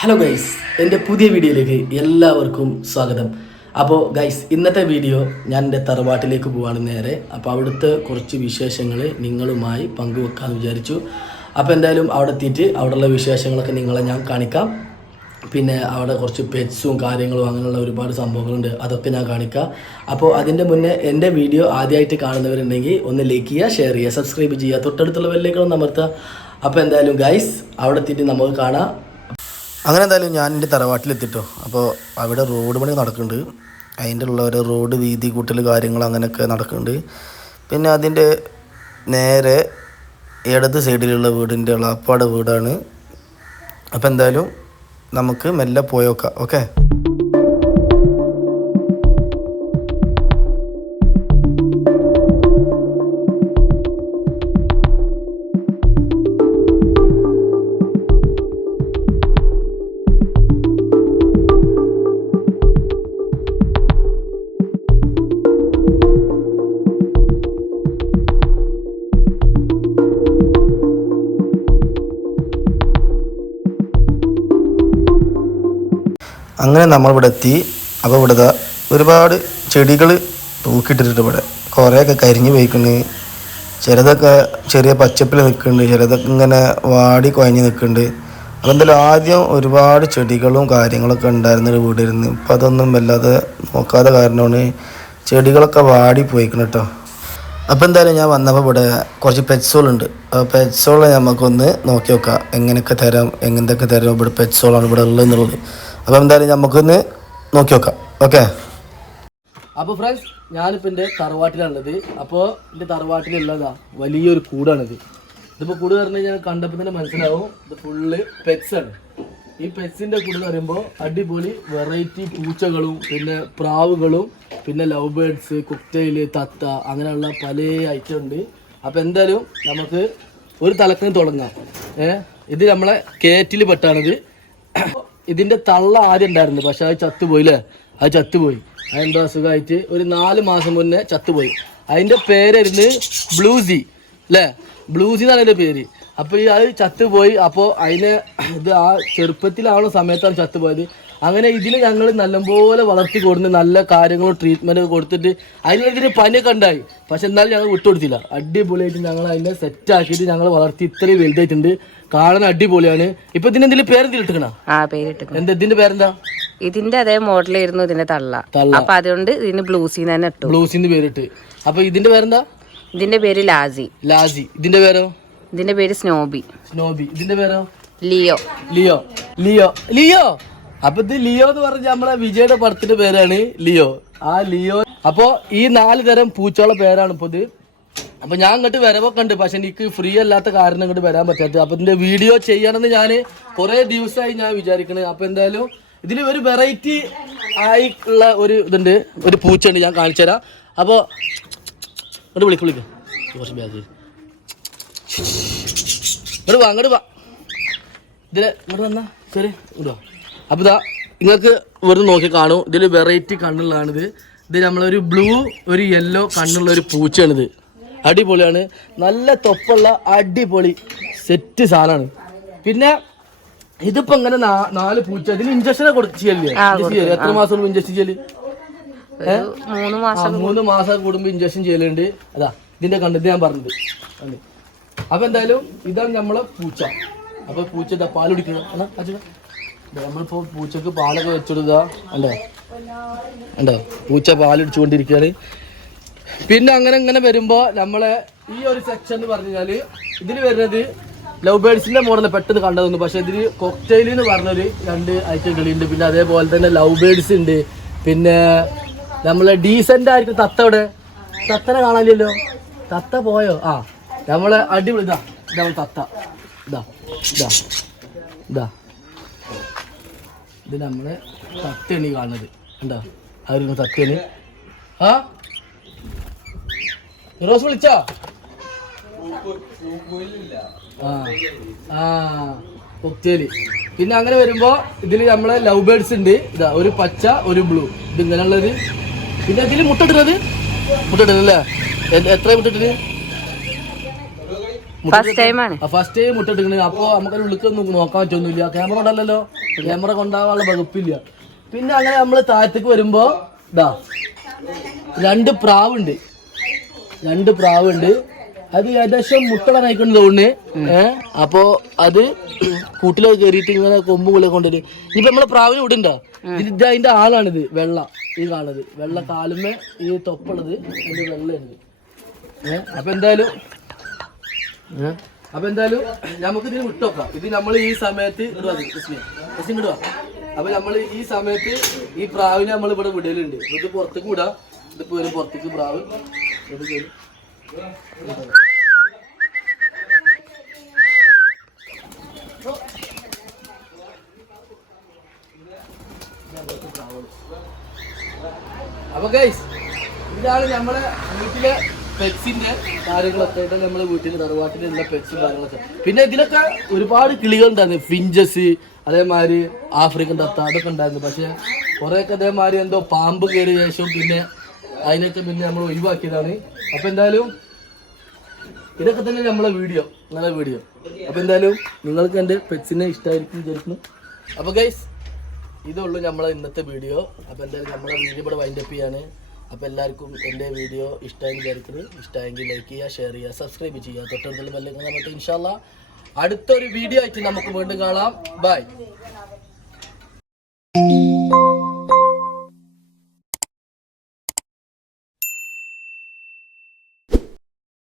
Hello guys എന്റെ പുതിയ വീഡിയോയിലേക്ക് എല്ലാവർക്കും സ്വാഗതം. അപ്പോൾ ഗൈസ് ഇന്നത്തെ വീഡിയോ ഞാൻ എന്റെ തറവാട്ടിലേക്ക് പോവാണ് നേരെ. അപ്പോൾ അവിടുത്തെ കുറച്ച് വിശേഷങ്ങൾ നിങ്ങളുമായി പങ്കുവെക്കാമെന്ന് വിചാരിച്ചു. അപ്പോൾ എന്തായാലും അവിടെ എത്തിയിട്ട് അവിടെയുള്ള വിശേഷങ്ങളൊക്കെ നിങ്ങളെ ഞാൻ കാണിക്കാം. പിന്നെ അവിടെ കുറച്ച് പെറ്റ്സും കാര്യങ്ങളും അങ്ങനെയുള്ള ഒരുപാട് സംഭവങ്ങളുണ്ട് അതൊക്കെ ഞാൻ കാണിക്കാം. അപ്പോൾ അതിന്റെ മുന്നേ എന്റെ വീഡിയോ ആദ്യമായിട്ട് കാണുന്നവരുണ്ടെങ്കിൽ ഒന്ന് ലൈക്ക് ചെയ്യുക ഷെയർ ചെയ്യുക സബ്സ്ക്രൈബ് ചെയ്യുക തൊട്ടടുത്തുള്ള ബെല്ലേക്കൊന്ന് അമർത്തുക. അപ്പോൾ എന്തായാലും ഗൈസ് അവിടെ എത്തിയിട്ട് നമുക്ക് കാണാം. അങ്ങനെ എന്തായാലും ഞാൻ എന്റെ തറവാട്ടിലെത്തിട്ടോ. അപ്പോൾ അവിടെ റോഡ് പണി നടക്കുന്നുണ്ട്. അതിന്റെ ഉള്ള ഓരോ റോഡ് വീതി കൂട്ടൽ കാര്യങ്ങൾ അങ്ങനെയൊക്കെ നടക്കുന്നുണ്ട്. പിന്നെ അതിന്റെ നേരെ ഇടത് സൈഡിലുള്ള വീടിന്റെ ഉള്ള അപ്പാടെ വീടാണ്. അപ്പോൾ എന്തായാലും നമുക്ക് മെല്ലെ പോയോക്കാം. ഓക്കെ? അങ്ങനെ നമ്മൾ ഇവിടെ എത്തി അപ്പോൾ ഇവിടെ ഒരുപാട് ചെടികൾ തൂക്കിയിട്ടിട്ടുണ്ട് ഇവിടെ. കുറേയൊക്കെ കരിഞ്ഞു പോയിക്കുന്നു ചിലതൊക്കെ ചെറിയ പച്ചപ്പിൽ നിൽക്കുന്നുണ്ട്. ചിലതൊക്കെ ഇങ്ങനെ വാടി കുഴഞ്ഞ് നിൽക്കുന്നുണ്ട്. അപ്പോൾ എന്തായാലും ആദ്യം ഒരുപാട് ചെടികളും കാര്യങ്ങളൊക്കെ ഉണ്ടായിരുന്നൊരു വീടായിരുന്നു ഇപ്പം അതൊന്നും വല്ലാതെ നോക്കാതെ കാരണമാണ് ചെടികളൊക്കെ വാടി പോയിക്കണം കേട്ടോ അപ്പോൾ എന്തായാലും ഞാൻ വന്നപ്പോൾ ഇവിടെ കുറച്ച് പെറ്റ്സോളുണ്ട് ആ പെറ്റ്സോൾ നമുക്കൊന്ന് നോക്കി നോക്കാം. എങ്ങനെയൊക്കെ തരാം എങ്ങനത്തെയൊക്കെ തരാം. ഇവിടെ പെറ്റ്സോളാണ് ഇവിടെ ഉള്ളത് എന്നുള്ളത് അപ്പോൾ എന്തായാലും നമുക്കൊന്ന് നോക്കി നോക്കാം. ഓക്കെ? അപ്പോൾ ഫ്രണ്ട്സ് ഞാനിപ്പോൾ എന്റെ തറവാട്ടിലാണുള്ളത്. അപ്പോൾ എന്റെ തറവാട്ടിലുള്ളതാ വലിയൊരു കൂടാണിത്. ഇതിപ്പോൾ കൂട് പറഞ്ഞു കഴിഞ്ഞാൽ കണ്ടപ്പോൾ തന്നെ മനസ്സിലാവും. ഇത് ഫുള്ള് പെറ്റ്സ് ആണ്. ഈ പെറ്റ്സിന്റെ കൂട് എന്ന് പറയുമ്പോൾ അടിപൊളി വെറൈറ്റി പൂച്ചകളും പിന്നെ പ്രാവുകളും പിന്നെ ലവ് ബേഡ്സ് കുക്ടെയിൽ തത്ത അങ്ങനെയുള്ള പല ഐറ്റം ഉണ്ട്. അപ്പോൾ എന്തായാലും നമുക്ക് ഒരു തലക്കിന് തുടങ്ങാം. ഏ? ഇത് നമ്മളെ കേറ്റിൽ പെട്ടാണിത്. ഇതിന്റെ തള്ള ആദ്യം ഉണ്ടായിരുന്നു പക്ഷെ അത് ചത്തുപോയി അല്ലേ അത് ചത്തുപോയി. അതെന്തോ അസുഖമായിട്ട് ഒരു നാല് മാസം മുന്നേ ചത്തുപോയി. അതിന്റെ പേരായിരുന്നു ബ്ലൂസി. അല്ലേ ബ്ലൂസി എന്നാണ് അതിന്റെ പേര്. അപ്പൊ ഈ അത് ചത്തുപോയി. അപ്പോൾ അതിനെ ഇത് ആ ചെറുപ്പത്തിലാണോ സമയത്താണ് ചത്തുപോയത്. അങ്ങനെ ഇതിന് ഞങ്ങൾ നല്ലപോലെ വളർത്തി കൊടുത്ത് നല്ല കാര്യങ്ങളും ട്രീറ്റ്മെന്റ് കൊടുത്തിട്ട് അതിനെതിരെ പനിയൊക്കെ ഉണ്ടായി. പക്ഷെ എന്നാലും ഞങ്ങൾ വിട്ടുകൊടുത്തില്ല അടിപൊളിയായിട്ട് ഞങ്ങൾ അതിനെ സെറ്റ് ആക്കിയിട്ട് ഞങ്ങൾ വളർത്തി ഇത്രയും വലുതായിട്ടുണ്ട്. കാണാൻ അടിപൊളിയാണ്. ഇപ്പൊ ഇതിന് എന്തെങ്കിലും പേരെന്തെങ്കിലും ഇട്ടുക്കണ? ആ പേരിട്ടു എന്താ ഇതിന്റെ പേരെന്താ? ഇതിന്റെ അതേ മോഡലായിരുന്നു ഇതിന്റെ തള്ള. അപ്പൊ അതുകൊണ്ട് ഇതിന് ബ്ലൂസിന്ന് തന്നെ ഇട്ടു. ബ്ലൂസിന്റെ പേരിട്ട്. അപ്പൊ ഇതിന്റെ പേരെന്താ? ഇതിന്റെ പേര് ലാസി. ലാസി. ഇതിന്റെ പേരോ? ഇതിന്റെ പേര് സ്നോബി. സ്നോബി. ഇതിന്റെ പേരോ? ലിയോ. ലിയോ. ലിയോ. ലിയോ. അപ്പൊ ഇത് ലിയോ എന്ന് പറഞ്ഞ നമ്മളെ വിജയുടെ പടത്തിന്റെ പേരാണ് ലിയോ. ആ ലിയോ. അപ്പോ ഈ നാല് തരം പൂച്ചകളെ പേരാണ് ഇപ്പൊ ഇത്. അപ്പൊ ഞാൻ ഇങ്ങോട്ട് വരവൊക്കെ ഉണ്ട്. പക്ഷെ എനിക്ക് ഫ്രീ അല്ലാത്ത കാരണം ഇങ്ങോട്ട് വരാൻ പറ്റാത്തത്. അപ്പൊ ഇതിന്റെ വീഡിയോ ചെയ്യണമെന്ന് ഞാൻ കുറെ ദിവസമായി ഞാൻ വിചാരിക്കണേ. അപ്പൊ എന്തായാലും ഇതിൽ ഒരു വെറൈറ്റി ആയിട്ടുള്ള ഉള്ള ഒരു ഇതുണ്ട്. ഒരു പൂച്ചയുണ്ട് ഞാൻ കാണിച്ചു തരാം അപ്പോ ഇങ്ങോട്ട് വിളിക്ക് വിളിക്ക്. കുറച്ച് ബാഗ് ഇങ്ങോട്ട് വാ അങ്ങോട്ട് വാ. ഇതിൽ ഇങ്ങോട്ട് വന്നാ ശരി ഇങ്ങോട്ട് വാ. അപ്പോൾ ഇതാ നിങ്ങൾക്ക് വെറുതെ നോക്കി കാണൂ. ഇതിൽ വെറൈറ്റി കണ്ണുള്ളതാണിത്. ഇത് നമ്മളൊരു ബ്ലൂ ഒരു യെല്ലോ കണ്ണുള്ള ഒരു പൂച്ചയാണിത്. അടിപൊളിയാണ്. നല്ല തൊപ്പുള്ള അടിപൊളി സെറ്റ് സാധനമാണ് പിന്നെ ഇതിപ്പോ ഇങ്ങനെ നാല് പൂച്ച ഇതിന് ഇഞ്ചക്ഷൻ കൊടുക്കില്ലേ എത്ര മാസം ഇഞ്ചക്ഷൻ ചെയ്യൽ? മൂന്ന് മാസം മൂന്ന് മാസം കൂടുമ്പോ ഇഞ്ചക്ഷൻ ചെയ്യലുണ്ട്. അതാ ഇതിന്റെ കണ്ടത് ഞാൻ പറഞ്ഞത്. അപ്പൊ എന്തായാലും ഇതാണ് നമ്മളെ പൂച്ച. അപ്പൊ പൂച്ച ഇതാ പാൽ കുടിക്കണം. നമ്മളിപ്പോ പൂച്ചക്ക് പാലൊക്കെ വെച്ചിടുക. അല്ലേ ഉണ്ടോ പൂച്ച പാലടിച്ചുകൊണ്ടിരിക്കുകയാണ് പിന്നെ അങ്ങനെ ഇങ്ങനെ വരുമ്പോ നമ്മളെ ഈ ഒരു സെക്ഷൻ എന്ന് പറഞ്ഞു ഇതിൽ വരുന്നത് ലവ് ബേഡ്സിന്റെ മോഡൽ പെട്ടെന്ന് കണ്ടതൊന്നും. പക്ഷെ ഇതിൽ കൊക്ടെയിൽ എന്ന് പറഞ്ഞൊരു രണ്ട് ഐറ്റം കളിയുണ്ട്. പിന്നെ അതേപോലെ തന്നെ ലവ് ബേഡ്സ് ഉണ്ട്. പിന്നെ നമ്മളെ ഡീസെന്റ് ആയിരിക്കും തത്ത തത്തനെ കാണാനില്ലല്ലോ. തത്ത പോയോ? ആ. നമ്മളെ അടിപൊളി. ഇതാ ഇതാ തത്ത. ഇതാ ഇതാ ഇതാ. ഇത് നമ്മൾ തത്തയാണ് ഈ കാണുന്നത്. എന്താ ആയിരുന്നു തത്തയാണ്? ആ? റോസ് വിളിച്ചോ? ആ കൊക്തേൽ പിന്നെ അങ്ങനെ വരുമ്പോ ഇതിൽ നമ്മളെ ലവ് ബേർഡ്സ് ഉണ്ട്. ഇതാ ഒരു പച്ച ഒരു ബ്ലൂ. ഇത് ഇങ്ങനെയുള്ളത്. പിന്നെ ഇതിൽ മുട്ടിടുന്നത് മുട്ടിടുന്നത് അല്ലേ? എത്ര മുട്ടിട്ടത് ഫസ്റ്റ് ടൈം മുട്ടിട്ടിരിക്കണത് അപ്പൊ നമുക്ക് ഉള്ളിലേക്ക് നോക്കാൻ പറ്റൊന്നുമില്ല ക്യാമറ ഉണ്ടല്ലോ ക്യാമറ കൊണ്ടാവാനുള്ള വകുപ്പില്ല. പിന്നെ അങ്ങനെ നമ്മൾ താഴത്തേക്ക് വരുമ്പോ ഇതാ രണ്ട് പ്രാവുണ്ട്. രണ്ട് പ്രാവുണ്ട്. അത് ഏകദേശം മുട്ടടനായിക്കൊണ്ട് തോന്നുന്നു. ഏഹ് അപ്പോ അത് കൂട്ടിലൊക്കെ കയറിയിട്ട് ഇങ്ങനെ കൊമ്പുകളെ കൊണ്ടുവരും. ഇപ്പൊ നമ്മളെ പ്രാവിന് വിടണ്ടോ? ഇത് അതിന്റെ ആളാണിത് വെള്ള. ഈ കാണുന്നത്. വെള്ള കാലുമേ ഈ തൊപ്പുള്ളത് അതിന്റെ വെള്ളയുണ്ട്. ഏഹ് അപ്പൊ എന്തായാലും അപ്പൊ എന്തായാലും നമുക്ക് ഇതിന് വിട്ടോക്കാം. ഇത് നമ്മൾ ഈ സമയത്ത് ഇടുക അപ്പൊ നമ്മൾ ഈ സമയത്ത് ഈ പ്രാവിനെ നമ്മൾ ഇവിടെ വിടലുണ്ട്. ഇത് പുറത്തേക്ക് വിടാം. ഇതിപ്പോ ഒരു പുറത്തേക്ക് പ്രാവ്. ഇത്. അപ്പൊ ഗൈസ് ഇതാണ് നമ്മളെ വീട്ടിലെ പെറ്റ്സിന്റെ കാര്യങ്ങളൊക്കെ ആയിട്ട് നമ്മുടെ വീട്ടിൽ തറവാട്ടിലുള്ള പെറ്റ്സും കാര്യങ്ങളൊക്കെ. പിന്നെ ഇതിലൊക്കെ ഒരുപാട് കിളികൾ ഉണ്ടായിരുന്നു. ഫിഞ്ചസ് അതേമാതിരി ആഫ്രിക്കൻ തത്ത അതൊക്കെ ഉണ്ടായിരുന്നു. പക്ഷെ കുറേയൊക്കെ അതേമാതിരി എന്തോ പാമ്പ് കയറിയ ശേഷം പിന്നെ അതിനൊക്കെ പിന്നെ നമ്മൾ ഒഴിവാക്കിയതാണ്. അപ്പൊ എന്തായാലും ഇതൊക്കെ തന്നെ നമ്മളെ വീഡിയോ നല്ല വീഡിയോ. അപ്പൊ എന്തായാലും നിങ്ങൾക്ക് എന്റെ പെറ്റ്സിനെ ഇഷ്ടമായിരിക്കും വിചാരിക്കുന്നു. അപ്പൊ ഗൈസ് ഇതുള്ളൂ നമ്മളെ ഇന്നത്തെ വീഡിയോ. അപ്പോൾ എന്തായാലും നമ്മളെ വീഡിയോ ഇവിടെ വൈൻഡപ്പ് ചെയ്യാണ്. അപ്പോൾ എല്ലാവർക്കും എന്റെ വീഡിയോ ഇഷ്ടമായി വിചാരിക്കുന്നത് ഇഷ്ടമായെങ്കിൽ ലൈക്ക് ചെയ്യുക ഷെയർ ചെയ്യുക സബ്സ്ക്രൈബ് ചെയ്യുക. തൊട്ടടുത്തുള്ള ബെല്ലൊക്കെ നമുക്ക് ഇൻഷാല്ല അടുത്തൊരു വീഡിയോ ആയിട്ട് നമുക്ക് വീണ്ടും കാണാം. ബൈ